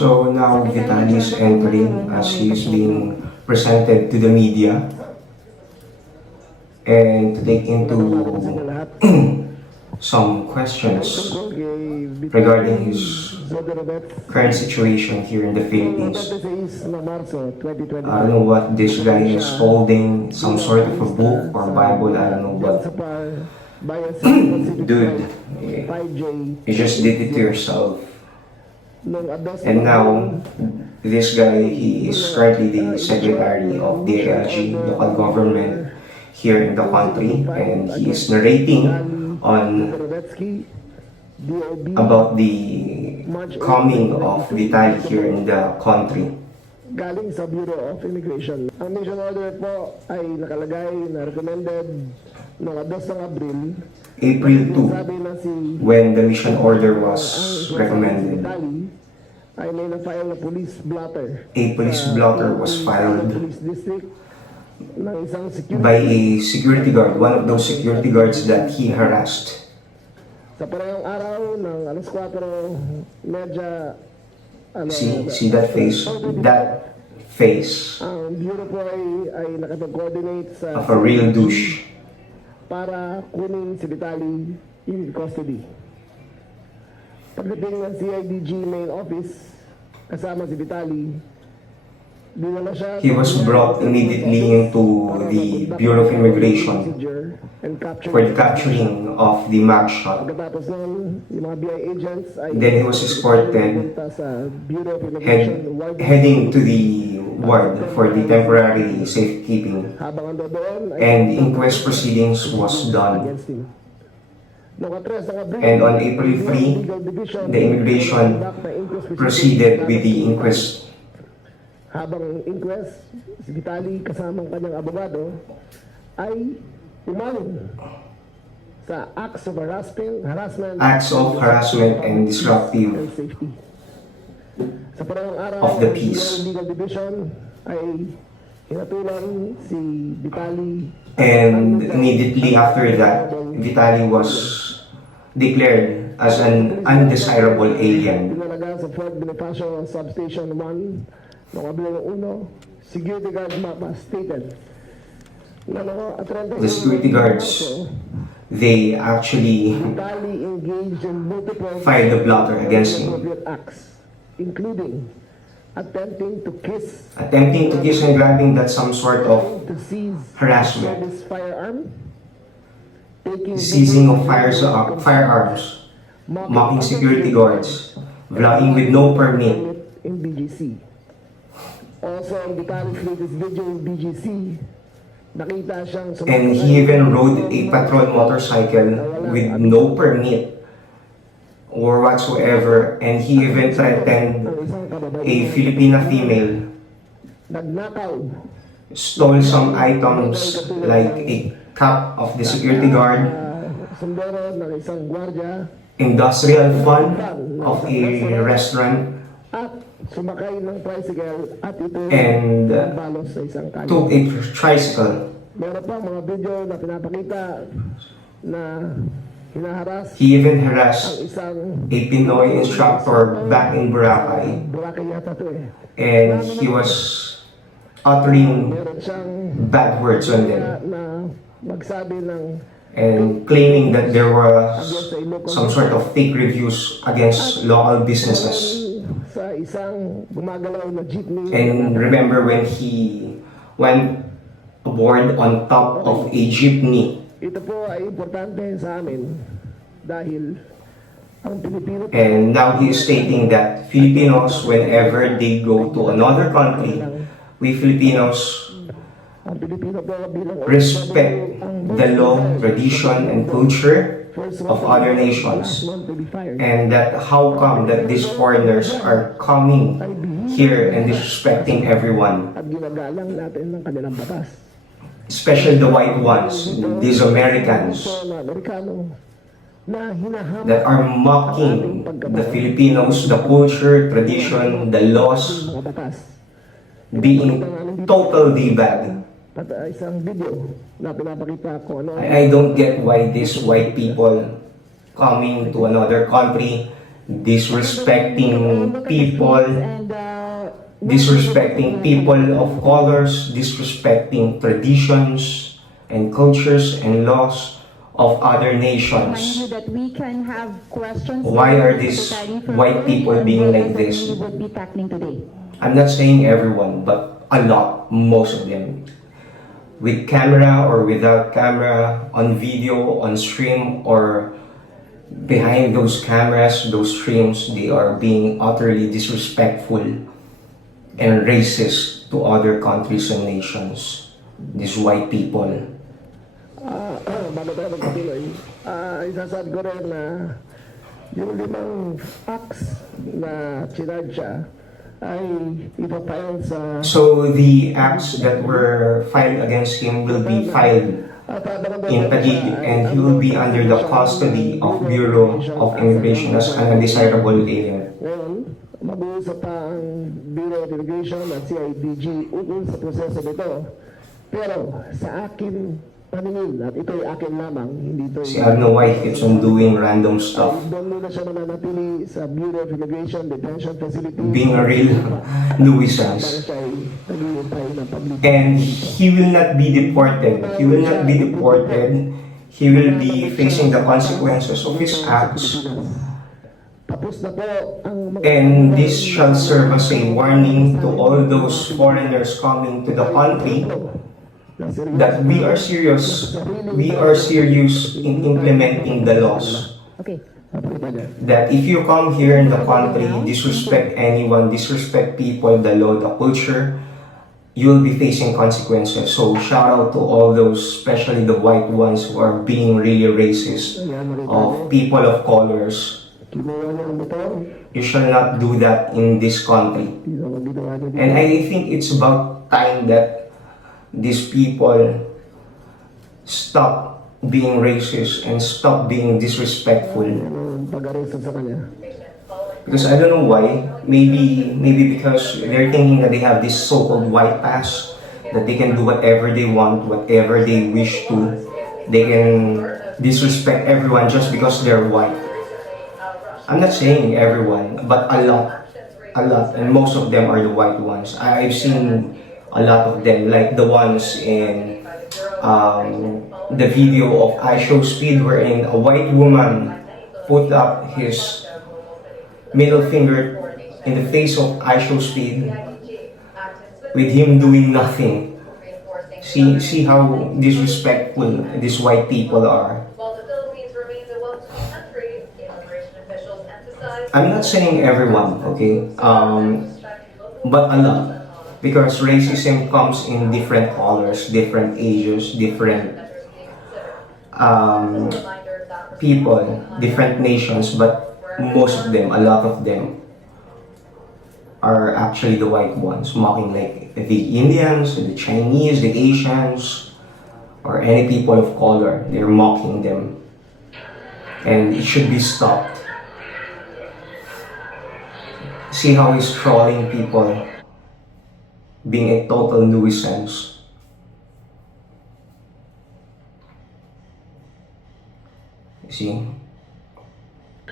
So now Vitaly is entering as he is being presented to the media and to take into some questions regarding his current situation here in the Philippines. I don't know what this guy is holding, some sort of a book or Bible, I don't know what. Dude, you just did it to yourself. And now, this guy, he is currently the secretary of the ALG, local government here in the country, and he is narrating on about the coming of Vitaly here in the country. Galing sa Bureau of Immigration. Ang mission order po ay nakalagay na recommended noong 2 ng Abril. April 2, when the mission order was recommended. Ay may na-file na police blotter. A police blotter was filed Police district ng isang security by a security guard, one of those security guards that he harassed. sa parehong araw ng alas 4:30 See that face? That face ang bureau po ay nakapag-coordinate sa of a real douche. para kunin si Vitaly in custody. Pagdating ng CIDG main office, kasama si Vitaly, dinala siya. He was brought immediately into the Bureau of Immigration for the capturing of the mugshot. Pagkatapos nun, yung mga BI agents ay Then he was escorted pumunta sa Bureau of Immigration ward. heading to the ward for the temporary safekeeping, Habang ando doon, and inquest proceedings was done. against him. Noong 3 ng Abril, And on April 3, Legal Division the immigration conduct na inquest proceeded with the inquest. Habang inquest, si Vitaly kasama ang kanyang abogado ay umamin sa acts of Acts of harassment and disruptive and safety. Sa parehong araw, of the ang peace. Bureau of Legal Division ay hinatulan si Vitaly. And immediately after that, Vitaly was declared as an undesirable alien. Dinalaga sa Fort Bonifacio Substation 1 noong Abril 1, security guard mapa stated na noong The security guards, they actually Vitaly engaged in multiple filed a blotter against him, inappropriate acts, including attempting to kiss, and grabbing, that's some sort of to seize harassment, his firearm, taking seizing of firearms, mocking security guards, vlogging with no permit, in BGC. Also, ang Vitaly's latest video in BGC, nakita siyang and he even rode a patrol motorcycle with no permit or whatsoever, and he even threatened a Filipina female, nagnakaw stole some items like a cap of the security guard, sombrero ng isang gwardiya industrial fund of a restaurant, at sumakay ng tricycle at ito and balos sa isang kalye. took a tricycle. Meron pa mga video na pinapakita na hinaharas He even ang harassed isang a Pinoy instructor back in Boracay, Boracay yata to eh. and he was uttering Meron siyang bad words on them na magsabi ng and claiming that there was some sort of fake reviews against local businesses. sa isang gumagalaw na jeepney. And remember when he went aboard on top of a jeepney, Ito po ay importante sa amin dahil ang Pilipino po and now he is stating that Filipinos, whenever they go to another country, we Filipinos ang Pilipino po bilang respect the law, tradition, and culture of other nations, to be fired. and that how come that these foreigners are coming here and disrespecting everyone, At ginagalang natin ng kanilang batas. especially the white ones, these Americans So, na Amerikano na hinahamon that are mocking the Filipinos, the culture, tradition, the laws, mga batas. being totally bad. At isang video na pinapakita ko ano I don't get why these white people coming to another country, disrespecting people, disrespecting people of colors, disrespecting traditions and cultures and laws of other Remind you nations. that we can have questions. Why are later, these Secretary, from white any people of being those like that this? We would be tackling today. I'm not saying everyone, but a lot, most of them. With camera or without camera, on video, on stream, or behind those cameras, those streams, they are being utterly disrespectful and racist to other countries and nations. These white people. Bago tayo magpatuloy, isasabi ko rin na yung 5 acts na chinarcha ay ipapile sa... So the acts that were filed against him will be filed in Taguig, and he will be under the custody of Bureau of Immigration as an undesirable alien. Ngayon, mag-uusap pa ang Bureau of Immigration at CIDG ukol sa proseso nito. Pero sa akin paningin, at ito'y akin lamang, hindi ito... Si Arno White keeps on doing random stuff, Doon muna siya mananatili sa Bureau of Immigration Detention Facility. being a real nuisance. Para siya ay naghihintay ng public. And he will not be deported. He will not be deported. He will be facing the consequences of his acts. Tapos na po ang mga... And this shall serve as a warning to all those foreigners coming to the country that we are serious in implementing the laws. Okay. That if you come here in the country, disrespect anyone, disrespect people, the law, the culture, you'll be facing consequences. So shout out to all those, especially the white ones who are being really racist of people of colors. Kinuha niya ang motor. You shall not do that in this country. Hindi naman ginawa niya dito. And I think it's about time that these people stop being racist and stop being disrespectful. Ang pag-arresto sa kanya. Because I don't know why. Maybe because they're thinking that they have this so-called white pass, that they can do whatever they want, whatever they wish to. They can disrespect everyone just because they're white. I'm not saying everyone, but a lot, and most of them are the white ones. I've seen a lot of them, like the ones in the video of I Show Speed, wherein a white woman put up his middle finger in the face of I Show Speed with him doing nothing. See how disrespectful these white people are. While the Philippines remains a welcoming country, immigration officials emphasize I'm not saying everyone, okay, but a lot. Because racism comes in different colors, different ages, different people, different nations, but most of them, a lot of them, are actually the white ones, mocking like the Indians, the Chinese, the Asians, or any people of color. They're mocking them. And it should be stopped. See how he's trolling people, being a total nuisance. See?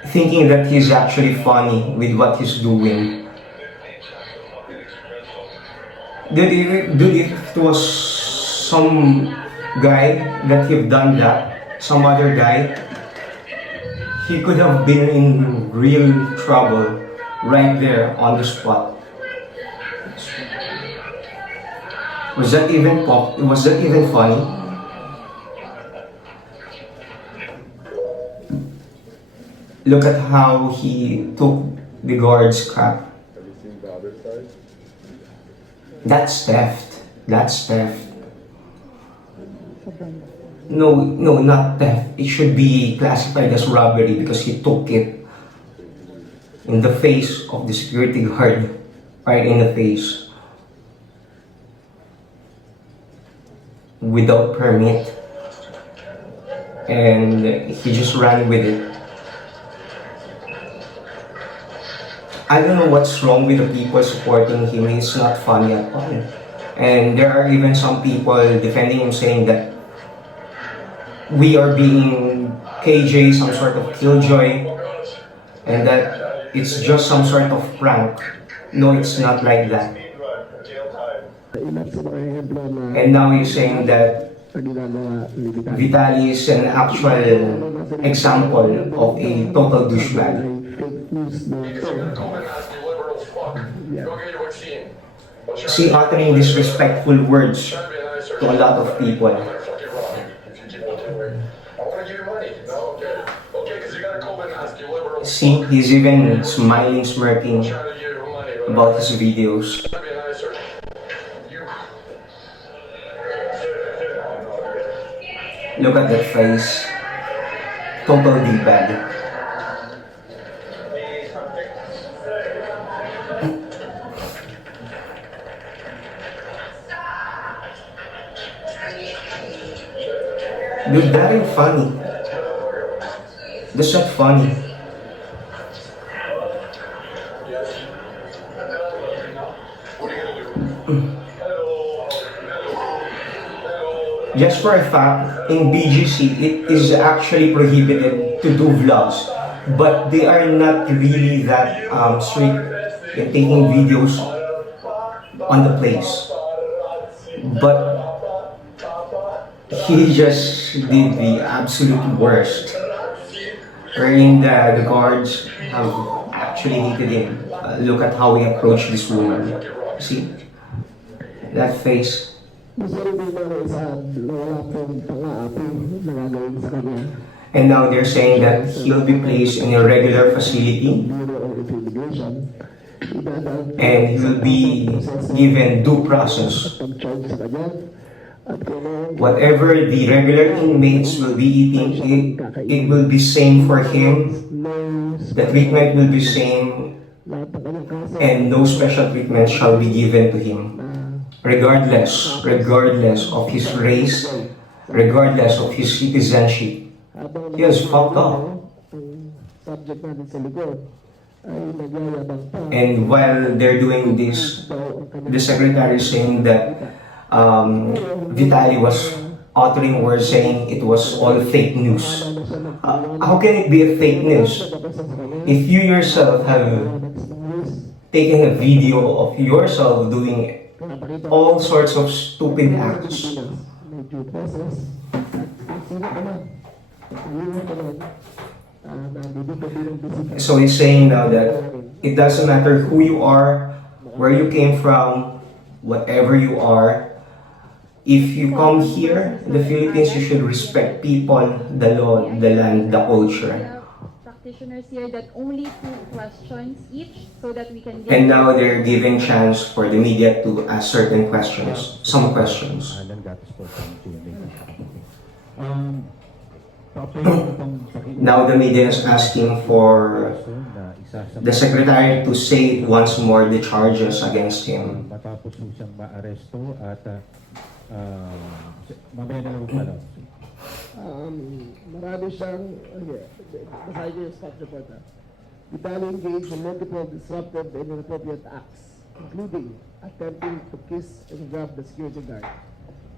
Thinking that he's actually funny with what he's doing. Dude, if it was some guy that have done that, some other guy, he could have been in real trouble right there on the spot. Was that even funny? Look at how he took the guard's cap. Have you seen the other side? That's theft. That's theft. No, not theft. It should be classified as robbery because he took it in the face of the security guard. Right in the face. Without permit. And he just ran with it. I don't know what's wrong with the people supporting him. It's not funny at all. And there are even some people defending him, saying that we are being KJ, some sort of killjoy, and that it's just some sort of prank. No, it's not like that. Ilan sa mga ehemplo na And now he's saying that ginagawa ni Vitali. Vitali is an actual example of a total douchebag. Ay fake news na ito. Come and ask you liberals, fuck. Go get your vaccine. See, uttering disrespectful words Try to be nicer. to a lot of people. I'm gonna fuck you wrong if you keep on doing it. I wanna give you money. No, okay. Okay, because you gotta come and ask you liberals. See, he's even smiling, smirking Try to give you money. But about his videos. try to be nicer. You. Look at that face. Total D-bag. Dude, that ain't funny. That's not funny. Just for a fact, in BGC, it is actually prohibited to do vlogs. But they are not really that strict in taking videos on the place. But he just did the absolute worst. Wherein the guards have actually hated him. Look at how he approached this woman. See? That face. Gusto rin din mga isa na wala pong pang-aapi na gagawin sa kanya. And now they're saying that he'll be placed in a regular facility Bureau of Immigration. and he will be given due process. Pag-charge sa kanya. At kung Whatever the regular inmates will be eating, it will be same for him. no The treatment will be same lahat ng kanyang kaso and no special treatment shall be given to him. Regardless of his race, regardless of his citizenship. habang He is fucked up. ang subject natin sa likod ay nagyayabang pa. And while they're doing this, the secretary is saying that Vitali was uttering words saying it was all fake news. How can it be a fake news if you yourself have taken a video of yourself doing all sorts of stupid acts? May due process. At sino ka man? Sino ka man? Nandito ka bilang bisita. So he's saying now that it doesn't matter who you are, where you came from, whatever you are. If you come here in the Philippines, you should respect people, the law, the land, the culture. Practitioners here that only 2 questions each so that we can get... And now they're giving chance for the media to ask certain questions, some questions. Now the media is asking for the secretary to say once more the charges against him. Matapos po siyang maaresto at mamaya na lang po pala. Marami siyang, basahin ko yung stop report ha. Vitali engaged in multiple disruptive and inappropriate acts, including attempting to kiss and grab the security guard,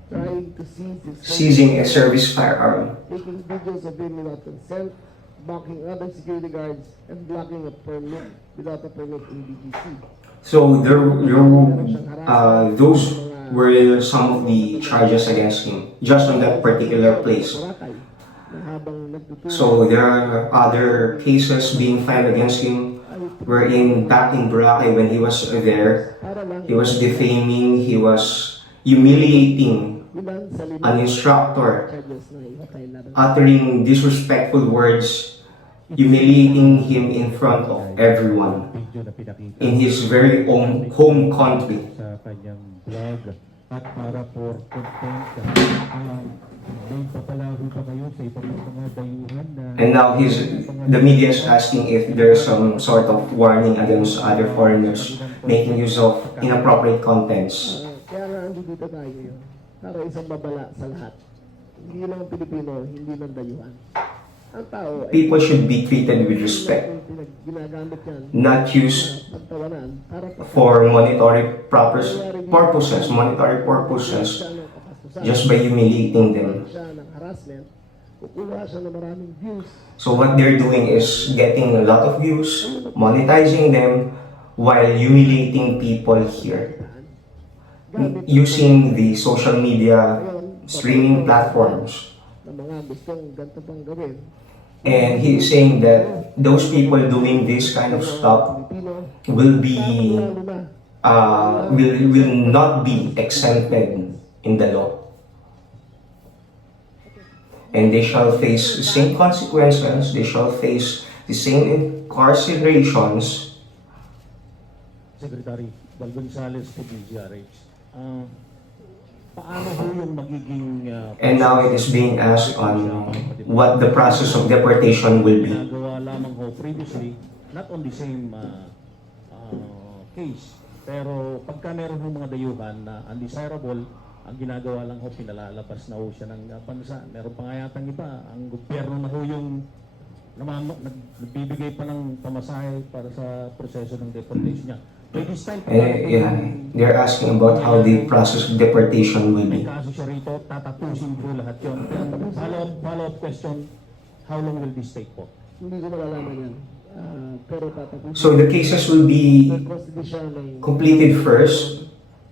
trying to seize his phone, Seizing a service firearm. taking videos of him without consent, blocking other security guards, and blocking a permit without a permit in BGC. So those were some of the charges against him, just on that particular place. Boracay, na habang nagtutulong So there are other cases being filed against him, wherein back in Boracay when he was there, para lang he was defaming, he was humiliating ilan sa an instructor, charges na ihatay laban. uttering disrespectful words, humiliating him in front of everyone Video na pinakita in his very own home country. sa kanyang vlog at para for content may papalago pa kayo sa ibang mga dayuhan na And now the media is asking if there's some sort of warning against other foreigners making use of inappropriate contents. Kaya nga andito tayo ngayon, para isang babala sa lahat. Hindi lang Pilipino, hindi lang dayuhan. Ang tao ay People should be treated with respect, ginagamit yan not used pagtawanan para for monetary purposes, siya ng kapastusan, just by humiliating them. siya ng harassment kukuha siya ng maraming views. So what they're doing is getting a lot of views, monetizing them, while humiliating people here using the social media streaming platforms. Na mga gustong ganito pang gawin. And he is saying that those people doing this kind of stuff Pilipino, will be lalo na, will not be exempted in the law. And they shall face the same consequences, they shall face the same incarcerations. Secretary Val Gonzales po DZRH. Paano ho yung magiging And now it is being asked on what the process of deportation will be. ginagawa lamang ho previously, not on the same case, pero pagka meron ho mga dayuhan na undesirable, ang ginagawa lang ho, pinalalabas na ho siya ng bansa. Meron pa nga yatang iba, ang gobyerno na ho yung nagbibigay pa ng pamasahe para sa proseso ng deportation niya. By this time, Yeah, they're asking about how the process of deportation will may be. kaso siya rito, tatapusin po lahat yun. Follow-up question, how long will this take po? hindi ko malalaman yan. Pero tatapusin. So the cases will be Ng constitution ng completed first.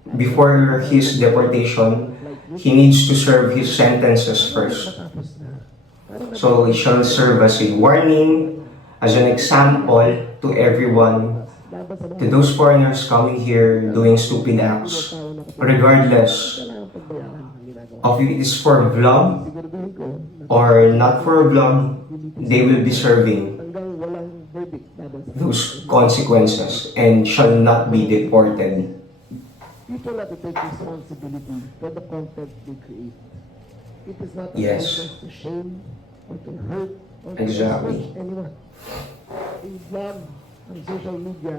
Before his deportation, he needs to serve his sentences first. matapos na. Parang So it shall serve as a warning, as an example to everyone, laban sa mga to those foreigners coming here doing stupid acts, tao na kapag regardless kailangan pagbayaran ang ginagawa. of if it is for vlog Siguraduhin ko na or not for a vlog, they will be serving hanggang walang verdict laban sa those consequences and shall not be deported. people have to take responsibility for the content they create. It is not a Yes. license to shame or to hurt or to Exactly. discourage anyone. A vlog on social media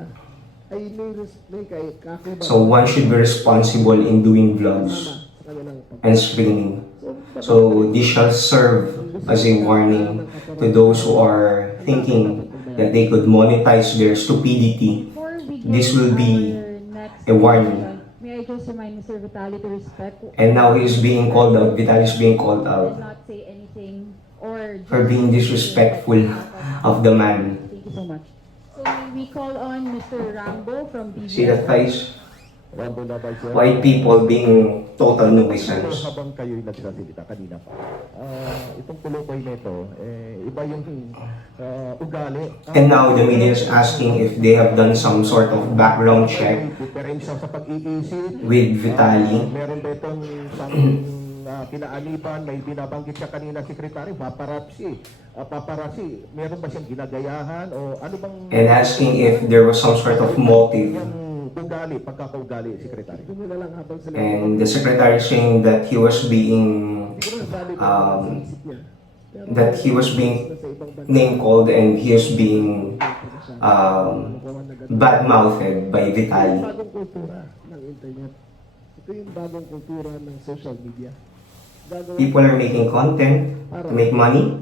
ay may kakibat So one should be responsible in doing vlogs sa kanilang pag- and streaming. So, So this shall serve as a warning to those who are thinking that they could monetize their stupidity. Before we This get will be our next a warning. question, may I just remind Mr. Vitali to respect And now he is being called out, Vital is being called and out not say anything or for being disrespectful of the man. Thank you so much. So may we call on Mr. Rambo from BBS. See that, guys? Rambo Labay, sir. White people being total Pero nuisance. habang kayo'y nagsasalita kanina pa, itong tuloy nito, iba yung ugali. And now the media is asking if they have done some sort of background check Diferensya sa pag-iisip. with Vitali. Meron ba itong pinaaniban, may binabanggit siya kanina, Secretary, paparazzi. Meron ba siyang ginagayahan o ano bang And asking if there was some sort of motive. yung ugali, pagkakaugali, Secretary? Ito nyo na lang habang sila And the secretary saying that he was being siguro nasabi ko um, sa isip niya. Pero that he was being nasa ibang bansa, name called and he is being kalokohan na ganun. bad-mouthed by Ito yung Vitali. bagong kultura ng internet. Ito yung bagong kultura ng social media. Gagawa People are making content to make money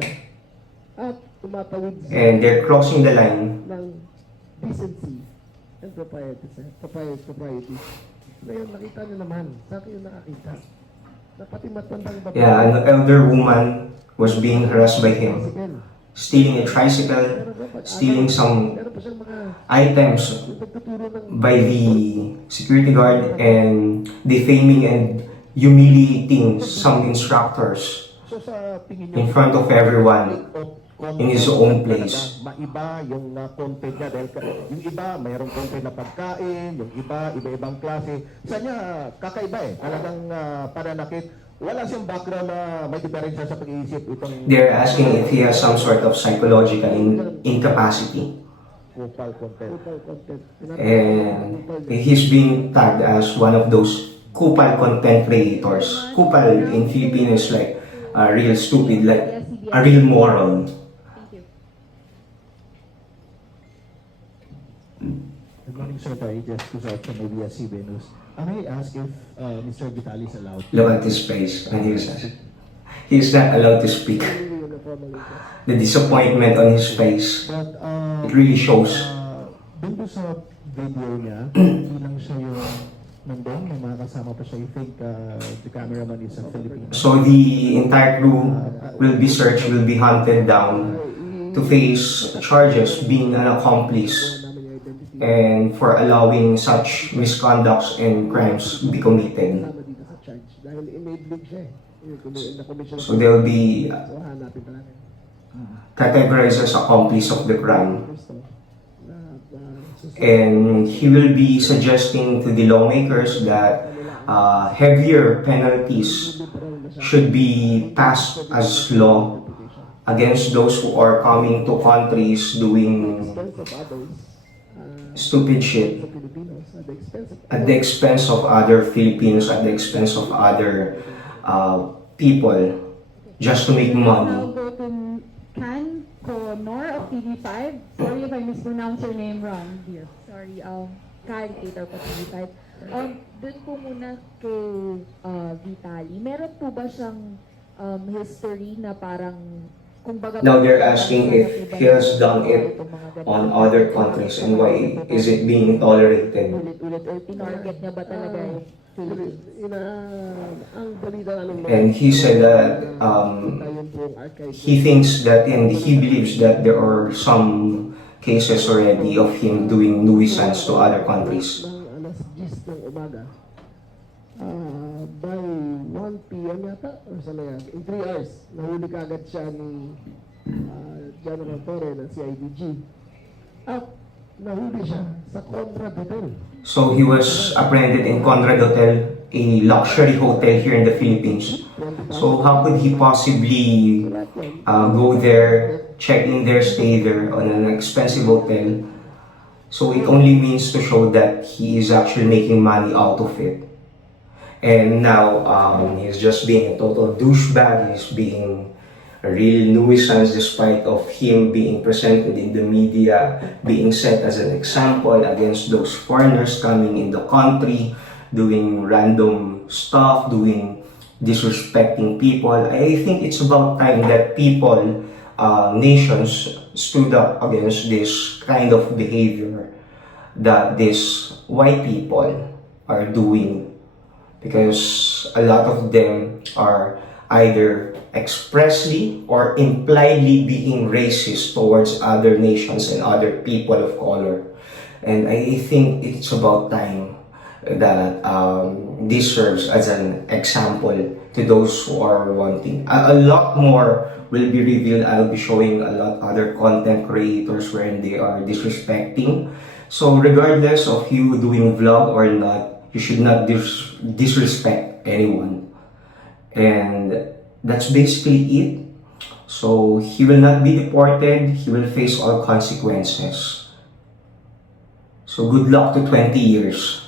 at tumatawid sa and they're crossing the line. ng decency and propriety. Ngayon, nakita niyo naman, sa akin yung nakakita, na pati matandang babae, Yeah, an elder woman was being harassed by him, tricycle. stealing a tricycle, stealing some Meron pa siyang mga items nagtuturo ng by the security guard and defaming and humiliating some instructors So sa tingin in front of everyone in his own place. Maiba yung content niya dahil yung iba mayroong content na pagkain, yung iba iba-ibang klase. Sa niya kakaiba talagang pananakit. Wala siyang background na may diferensya sa pag-iisip itong They're asking if he has some sort of psychological incapacity. kupal content. total content. And he's being tagged as one of those kupal content creators. Kupal in Filipino is like a real stupid, like a real moron. Thank you. Good morning, sir. Just to sa ABS-CBN News. May I ask if Mr. Vitali is allowed? Look at his face when he's not allowed to speak. Hindi yun na formally. The disappointment on his face, But it really shows. doon po sa video niya, hindi lang siya yung nandun, may mga kasama pa siya. You think the cameraman is a Filipino? So the entire crew will be searched, will be hunted down to face charges being an accomplice and for allowing such misconducts and crimes to be committed. Kasama dito sa charge. Dahil enabling siya eh. Na-commission. So they'll be So hanapin pa natin. categorized as accomplice of the crime. Gusto. And he will be suggesting to the lawmakers that heavier penalties should be passed as law against those who are coming to countries doing Expense of others. stupid shit Sa Pilipinos. At the expense of at the expense of other Filipinos, at the expense of other people, just to make Now money. go to Can Conor of TV5. Sorry if I mispronounce your name wrong, dear. Sorry, Calculator po TV5. Doon po muna kay Vitali. Meron po ba siyang history na parang kumbaga... Now they're asking if he has done it on other countries and why is it being tolerated. Ulit-ulit or tinarget niya ba talaga yung Philippines? ang balita namin And he said that tayon po ang archive. he thinks that and he believes that there are some cases already of him doing nuisance to other countries. Ng alas 10 ng umaga. By 1 p.m. yata, or sa yan, in 3 hours, nahuli kagad siya ni General Torre ng CIDG. At nahuli siya sa Conrad Hotel. So he was apprehended in Conrad Hotel, a luxury hotel here in the Philippines. So how could he possibly go there, check in there, stay there on an expensive hotel? So it only means to show that he is actually making money out of it. And now he's just being a total douchebag. He's being a real nuisance despite of him being presented in the media, being set as an example against those foreigners coming in the country, doing random stuff, doing disrespecting people. I think it's about time that people, nations stood up against this kind of behavior that these white people are doing, because a lot of them are either expressly or impliedly being racist towards other nations and other people of color. And I think it's about time that this serves as an example to those who are wanting. A lot more will be revealed. I'll be showing a lot other content creators wherein they are disrespecting. So regardless of you doing vlog or not, you should not disrespect anyone. And that's basically it. So he will not be deported. He will face all consequences. So good luck to 20 years.